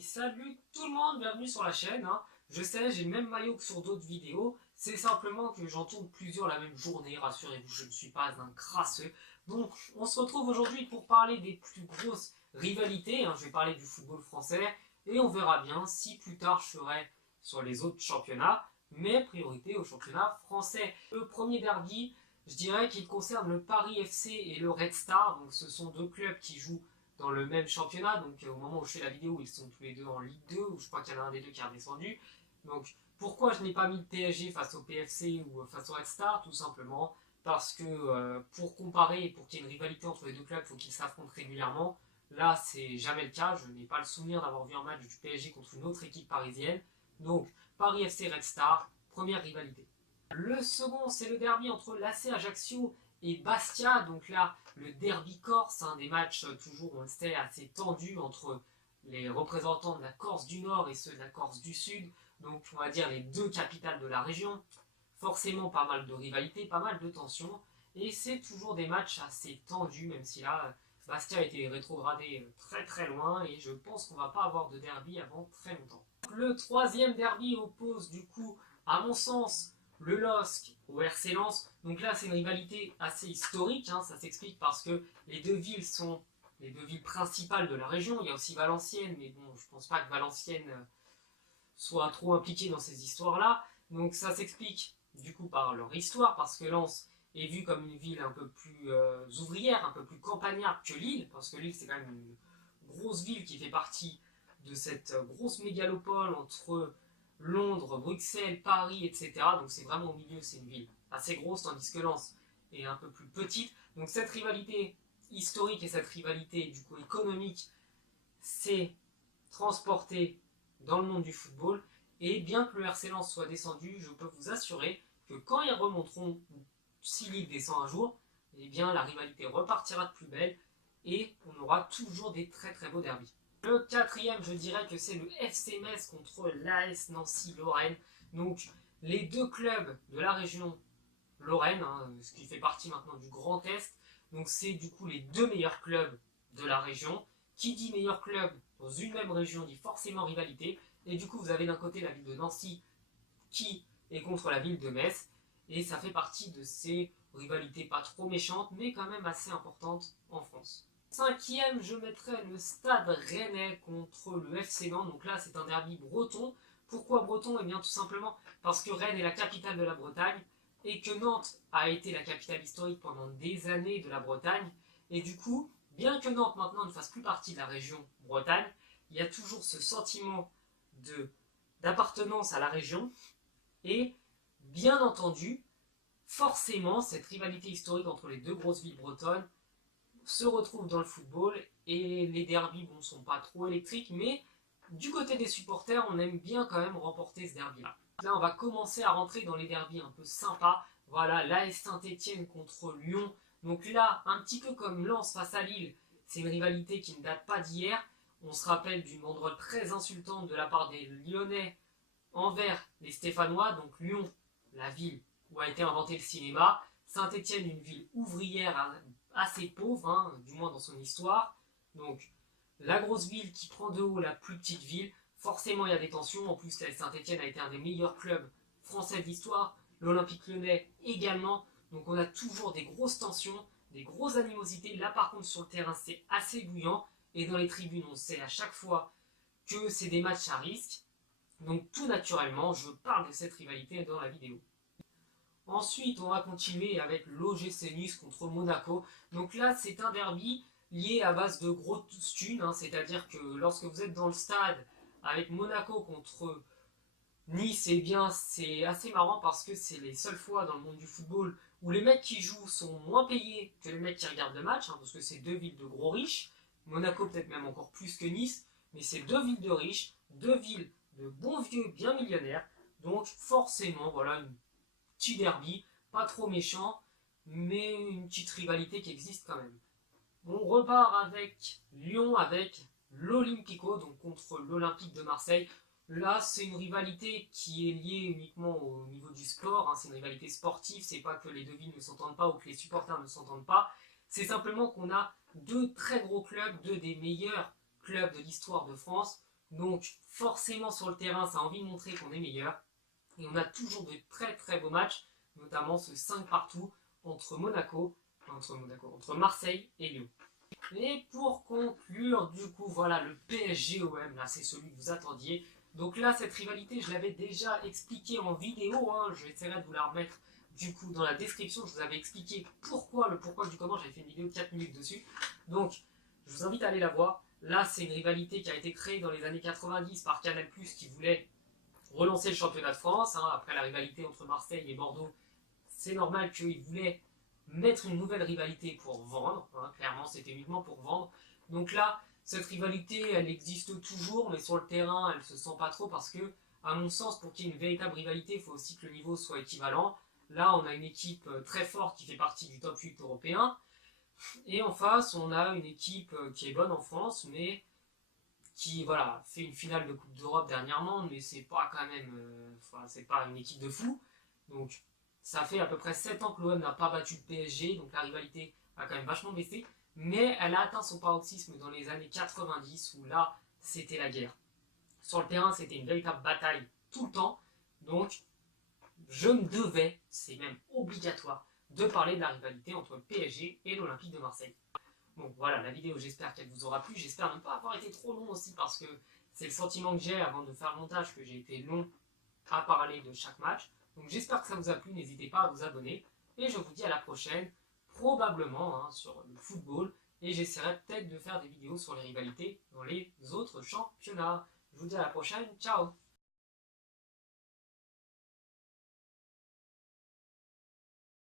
Salut tout le monde, bienvenue sur la chaîne. Je sais, j'ai le même maillot que sur d'autres vidéos. C'est simplement que j'en tourne plusieurs la même journée. Rassurez-vous, je ne suis pas un crasseux. Donc, on se retrouve aujourd'hui pour parler des plus grosses rivalités. Je vais parler du football français. Et on verra bien si plus tard je serai sur les autres championnats. Mais priorité au championnat français. Le premier derby, je dirais qu'il concerne le Paris FC et le Red Star. Donc, ce sont deux clubs qui jouent dans le même championnat, donc au moment où je fais la vidéo, ils sont tous les deux en Ligue 2, où je crois qu'il y en a un des deux qui est redescendu. Donc pourquoi je n'ai pas mis le PSG face au PFC ou face au Red Star? Tout simplement parce que pour comparer et pour qu'il y ait une rivalité entre les deux clubs, il faut qu'ils s'affrontent régulièrement. Là, c'est jamais le cas, je n'ai pas le souvenir d'avoir vu un match du PSG contre une autre équipe parisienne. Donc Paris FC Red Star, première rivalité. Le second, c'est le derby entre l'AC Ajaccio et Bastia. Donc là, le derby corse, des matchs toujours, on le sait, assez tendus entre les représentants de la Corse du Nord et ceux de la Corse du Sud. Donc on va dire les deux capitales de la région. Forcément pas mal de rivalités, pas mal de tensions. Et c'est toujours des matchs assez tendus, même si là, Bastia a été rétrogradé très très loin. Et je pense qu'on ne va pas avoir de derby avant très longtemps. Le troisième derby oppose du coup, à mon sens, le LOSC au RC Lens. Donc là, c'est une rivalité assez historique. Ça s'explique parce que les deux villes sont les deux villes principales de la région. Il y a aussi Valenciennes, mais bon, je pense pas que Valenciennes soit trop impliquée dans ces histoires-là. Donc ça s'explique du coup par leur histoire, parce que Lens est vue comme une ville un peu plus ouvrière, un peu plus campagnarde que Lille, parce que Lille, c'est quand même une grosse ville qui fait partie de cette grosse mégalopole entre Londres, Bruxelles, Paris, etc. Donc c'est vraiment au milieu, c'est une ville assez grosse, tandis que Lens est un peu plus petite. Donc cette rivalité historique et cette rivalité du coup économique s'est transportée dans le monde du football. Et bien que le RC Lens soit descendu, je peux vous assurer que quand ils remonteront, si Lille descend un jour, eh bien la rivalité repartira de plus belle et on aura toujours des très très beaux derbys. Le quatrième, je dirais que c'est le FC Metz contre l'AS Nancy-Lorraine. Donc les deux clubs de la région Lorraine, ce qui fait partie maintenant du Grand Est. Donc c'est du coup les deux meilleurs clubs de la région. Qui dit meilleur club dans une même région dit forcément rivalité. Et du coup vous avez d'un côté la ville de Nancy qui est contre la ville de Metz. Et ça fait partie de ces rivalités pas trop méchantes, mais quand même assez importantes en France. Cinquième, je mettrai le Stade Rennais contre le FC Nantes. Donc là, c'est un derby breton. Pourquoi breton? Eh bien, tout simplement parce que Rennes est la capitale de la Bretagne et que Nantes a été la capitale historique pendant des années de la Bretagne. Et du coup, bien que Nantes maintenant ne fasse plus partie de la région Bretagne, il y a toujours ce sentiment d'appartenance à la région. Et bien entendu, forcément, cette rivalité historique entre les deux grosses villes bretonnes se retrouve dans le football, et les derbys ne sont pas trop électriques, mais du côté des supporters, on aime bien quand même remporter ce derby-là. Là, on va commencer à rentrer dans les derbys un peu sympas. Voilà, l'AS Saint-Etienne contre Lyon. Donc là, un petit peu comme Lens face à Lille, c'est une rivalité qui ne date pas d'hier. On se rappelle d'une banderole très insultante de la part des Lyonnais envers les Stéphanois. Donc Lyon, la ville où a été inventé le cinéma. Saint-Etienne, une ville ouvrière assez pauvre, du moins dans son histoire. Donc la grosse ville qui prend de haut la plus petite ville, forcément il y a des tensions. En plus, la Saint-Etienne a été un des meilleurs clubs français d'histoire, l'Olympique Lyonnais également. Donc on a toujours des grosses tensions, des grosses animosités. Là par contre sur le terrain c'est assez bouillant, et dans les tribunes on sait à chaque fois que c'est des matchs à risque. Donc tout naturellement je parle de cette rivalité dans la vidéo. Ensuite, on va continuer avec l'OGC Nice contre Monaco. Donc là, c'est un derby lié à base de grosses thunes, c'est-à-dire que lorsque vous êtes dans le stade avec Monaco contre Nice, eh bien c'est assez marrant parce que c'est les seules fois dans le monde du football où les mecs qui jouent sont moins payés que les mecs qui regardent le match, parce que c'est deux villes de gros riches. Monaco peut-être même encore plus que Nice, mais c'est deux villes de riches, deux villes de bons vieux bien millionnaires. Donc forcément, voilà une petit derby, pas trop méchant, mais une petite rivalité qui existe quand même. On repart avec Lyon, avec l'Olympico, donc contre l'Olympique de Marseille. Là, c'est une rivalité qui est liée uniquement au niveau du sport, c'est une rivalité sportive, c'est pas que les deux villes ne s'entendent pas ou que les supporters ne s'entendent pas, c'est simplement qu'on a deux très gros clubs, deux des meilleurs clubs de l'histoire de France, Donc forcément sur le terrain, ça a envie de montrer qu'on est meilleur. Et on a toujours de très très beaux matchs, notamment ce 5 partout entre Marseille et Lyon. Et pour conclure, du coup, voilà, le PSG-OM, là, c'est celui que vous attendiez. Donc là, cette rivalité, je l'avais déjà expliqué en vidéo, hein, j'essaierai de vous la remettre du coup dans la description. Je vous avais expliqué le pourquoi du comment, j'avais fait une vidéo de 4 minutes dessus. Donc, je vous invite à aller la voir. Là, c'est une rivalité qui a été créée dans les années 90 par Canal+, qui voulait relancer le championnat de France, hein, après la rivalité entre Marseille et Bordeaux. C'est normal qu'ils voulaient mettre une nouvelle rivalité pour vendre, hein, clairement c'était uniquement pour vendre. Donc là, cette rivalité, elle existe toujours, mais sur le terrain, elle se sent pas trop parce que, à mon sens, pour qu'il y ait une véritable rivalité, il faut aussi que le niveau soit équivalent. Là, on a une équipe très forte qui fait partie du top 8 européen, et en face, on a une équipe qui est bonne en France, mais qui voilà, fait une finale de Coupe d'Europe dernièrement, mais c'est pas quand même, c'est pas une équipe de fou. Donc ça fait à peu près 7 ans que l'OM n'a pas battu le PSG, donc la rivalité a quand même vachement baissé, mais elle a atteint son paroxysme dans les années 90 où là c'était la guerre. Sur le terrain, c'était une véritable bataille tout le temps, donc je me devais, c'est même obligatoire, de parler de la rivalité entre le PSG et l'Olympique de Marseille. Bon voilà, la vidéo, j'espère qu'elle vous aura plu. J'espère ne pas avoir été trop long aussi parce que c'est le sentiment que j'ai avant de faire le montage, que j'ai été long à parler de chaque match. Donc j'espère que ça vous a plu, n'hésitez pas à vous abonner. Et je vous dis à la prochaine, probablement hein, sur le football. Et j'essaierai peut-être de faire des vidéos sur les rivalités dans les autres championnats. Je vous dis à la prochaine, ciao!